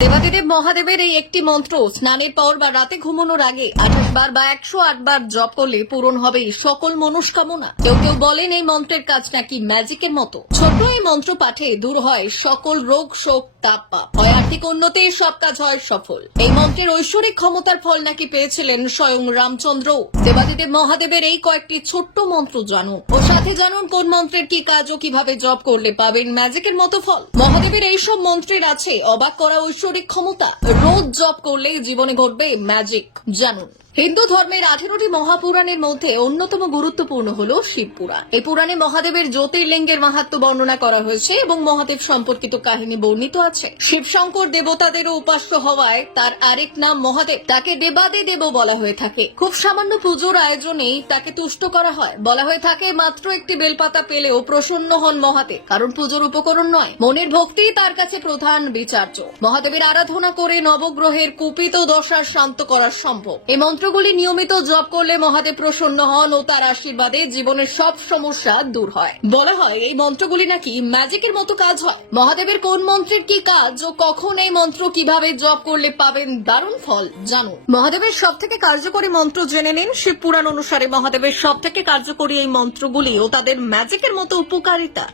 দেবাদিদেব মহাদেবের এই একটি মন্ত্র স্নানের পর বা রাতে ঘুমানোর আগে 28 বার বা 108 বার জপ করলে পূরণ হবে সকল মনস্কামনা। কেউ কেউ বলেন এই মন্ত্রের কাজ নাকি ম্যাজিকের মতো। ছোট্ট এই মন্ত্র পাঠে দূর হয় সকল রোগ শোক তাপ পাপ, হয় আর্থিক উন্নতি, সব কাজ হয় সফল। এই মন্ত্রের ঐশ্বরিক ক্ষমতার ফল নাকি পেয়েছিলেন স্বয়ং রামচন্দ্র। দেবাদিদেব মহাদেবের এই কয়েকটি ছোট্ট মন্ত্র জানুন ও সাথে জানুন কোন মন্ত্রের কি কাজ ও কিভাবে জপ করলে পাবেন ম্যাজিকের মতো ফল। মহাদেবের এইসব মন্ত্রের আছে অবাক করা ঐশ্বরিক ক্ষমতা। রোজ জপ করলে জীবনে ঘটবে ম্যাজিক, জানুন। হিন্দু ধর্মের 18টি মহাপুরাণের মধ্যে অন্যতম গুরুত্বপূর্ণ হল শিবপুরাণ। এই পুরাণে মহাদেবের জ্যোতির্লিঙ্গের মাহাত্ম্য বর্ণনা করা হয়েছে এবং মহাদেব সম্পর্কিত কাহিনী বর্ণিত আছে। শিবশঙ্কর দেবতাদেরও উপাস্য হওয়ায় তার আরেক নাম মহাদেব। তাকে দেবাদে দেব বলা হয়ে থাকে। খুব সামান্য পুজোর আয়োজনেই তাকে তুষ্ট করা হয়। বলা হয়ে থাকে মাত্র একটি বেলপাতা পেলেও প্রসন্ন হন মহাদেব, কারণ পুজোর উপকরণ নয়, মনের ভক্তি তার কাছে প্রধান বিচার্য। মহাদেবের আরাধনা করে নবগ্রহের কুপিত দশা শান্ত করা সম্ভব। এই মন্ত্রগুলি নিয়মিত জপ করলে মহাদেব প্রসন্ন হন ও তার আশীর্বাদে জীবনের সব সমস্যা দূর হয়। বলা হয় এই মন্ত্রগুলি নাকি ম্যাজিকের মতো কাজ হয়। মহাদেবের কোন মন্ত্রের কি কাজ ও কখন এই মন্ত্র কিভাবে জপ করলে পাবেন দারুণ ফল, জানুন। মহাদেবের সব থেকে কার্যকরী মন্ত্র জেনে নিন। শিবপুরাণ অনুসারে মহাদেবের সব থেকে কার্যকরী এই মন্ত্রগুলি ও তাদের ম্যাজিকের মতো উপকারিতা।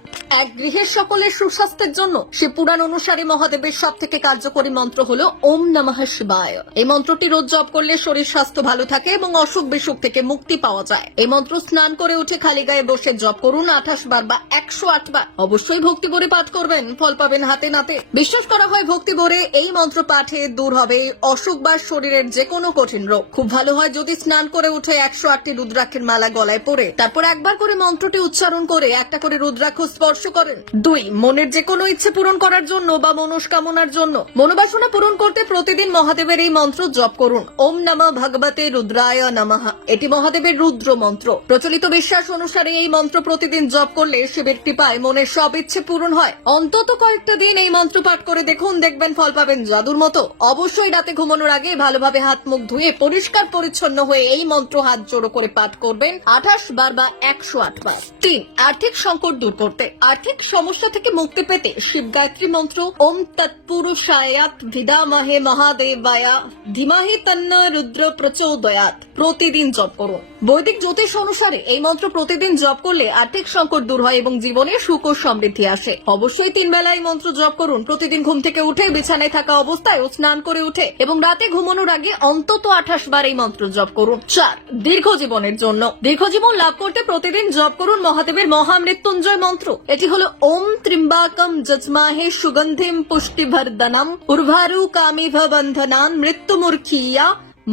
এক, গৃহের সকলের সুস্বাস্থ্যের জন্য শিবপুরাণ অনুসারে মহাদেবের সব থেকে কার্যকরী মন্ত্র হল ওম নমঃ শিবায়। এই মন্ত্রটি রোজ জপ করলে শরীর স্বাস্থ্য ভালো থাকে এবং অসুখ বিসুখ থেকে মুক্তি পাওয়া যায়। এই মন্ত্র স্নান করে উঠে খালি গায়ে বসে জপ করুন 28 বার বা 108 বার। অবশ্যই ভক্তি ভরে পাঠ করবেন, ফল পাবেন হাতে নাতে। বিশ্বাস করা হয় ভক্তি ভরে এই মন্ত্র পাঠে দূর হবে অসুখ বা শরীরের যে কোনো কঠিন রোগ। খুব ভালো হয় যদি স্নান করে উঠে 108টি রুদ্রাক্ষের মালা গলায় পরে তারপর একবার করে মন্ত্রটি উচ্চারণ করে একটা করে রুদ্রাক্ষ স্পর্শ করেন। 2, মনের যে কোনো ইচ্ছে পূরণ করার জন্য বা মনস্কামনার জন্য, মনোবাসনা পূরণ করতে প্রতিদিন মহাদেবের এই মন্ত্র জপ করুন। ওম নমঃ ভগবতে রুদ্রায় নমঃ। এটি মহাদেবের রুদ্র মন্ত্র। প্রচলিত বিশ্বাস অনুসারে এই মন্ত্র প্রতিদিন জপ করলে শিবের কৃপায় মনের সব ইচ্ছে পূরণ হয়। অন্তত কয়েকটা দিন এই মন্ত্র পাঠ করে দেখুন, দেখবেন ফল পাবেন জাদুর মতো। অবশ্যই রাতে ঘুমানোর আগে ভালোভাবে হাত মুখ ধুয়ে পরিষ্কার পরিচ্ছন্ন হয়ে এই মন্ত্র হাত জোড়ো করে পাঠ করবেন 28 বার বা 108 বার। 3, আর্থিক সংকট দূর করতে, আর্থিক সমস্যা থেকে মুক্তি পেতে শিব গায়ত্রী মন্ত্র ওম তৎপুরুষায়াত ভিদামহে মহাদেবায়া ধীমহি তন্ন রুদ্র প্রচোদয়াৎ প্রতিদিন জপ করুন। বৈদিক জ্যোতিষ অনুসারে এই মন্ত্র প্রতিদিন জপ করলে আর্থিক সংকট দূর হয় এবং জীবনে সুখ ও সমৃদ্ধি আসে। অবশ্যই 3 বেলা এই মন্ত্র জপ করুন। প্রতিদিন ঘুম থেকে উঠে বিছানায় থাকা অবস্থায় ও স্নান করে উঠে এবং রাতে ঘুমানোর আগে অন্তত 28 বার এই মন্ত্র জপ করুন। 4, দীর্ঘ জীবনের জন্য, দীর্ঘ জীবন লাভ করতে প্রতিদিন জপ করুন মহাদেবের মহামৃত্যুঞ্জয় মন্ত্র। এটি হলো ওম ত্রিম্বাকম যজমাহে সুগন্ধিম পুষ্টিবর্ধনম উর্ভারু কামিভ বন্ধনান মৃত্যুমূর্খিয়া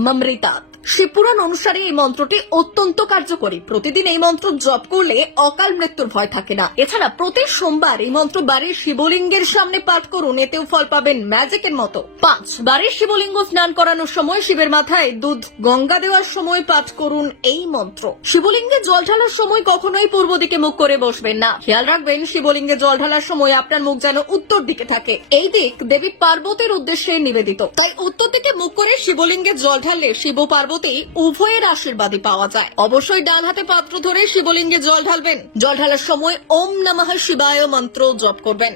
মমৃতাৎ। শিবপুরাণ অনুসারে এই মন্ত্রটি অত্যন্ত কার্যকরী। প্রতিদিন এই মন্ত্র জপ করলে অকাল মৃত্যুর ভয় থাকে না। এছাড়া প্রতি সোমবার এই মন্ত্র বাড়ির শিবলিঙ্গের সামনে পাঠ করুন, এতেও ফল পাবেন ম্যাজিকের মতো। 5, বাড়ির শিবলিঙ্গ স্নান করানোর সময় শিবের মাথায় দুধ গঙ্গা দেওয়ার সময় পাঠ করুন এই মন্ত্র। শিবলিঙ্গে জল ঢালার সময় কখনোই পূর্ব দিকে মুখ করে বসবেন না। খেয়াল রাখবেন শিবলিঙ্গে জল ঢালার সময় আপনার মুখ যেন উত্তর দিকে থাকে। এই দিক দেবী পার্বতীর উদ্দেশ্যে নিবেদিত, তাই উত্তর দিকে মুখ করে শিবলিঙ্গে জল ঢাললে শিব পার্বতী উভয়ের আশীর্বাদই পাওয়া যায়। অবশ্যই ডান হাতে পাত্র ধরে শিবলিঙ্গে জল ঢালবেন। জল ঢালার সময় ওম নমঃ শিবায় মন্ত্র জপ করবেন।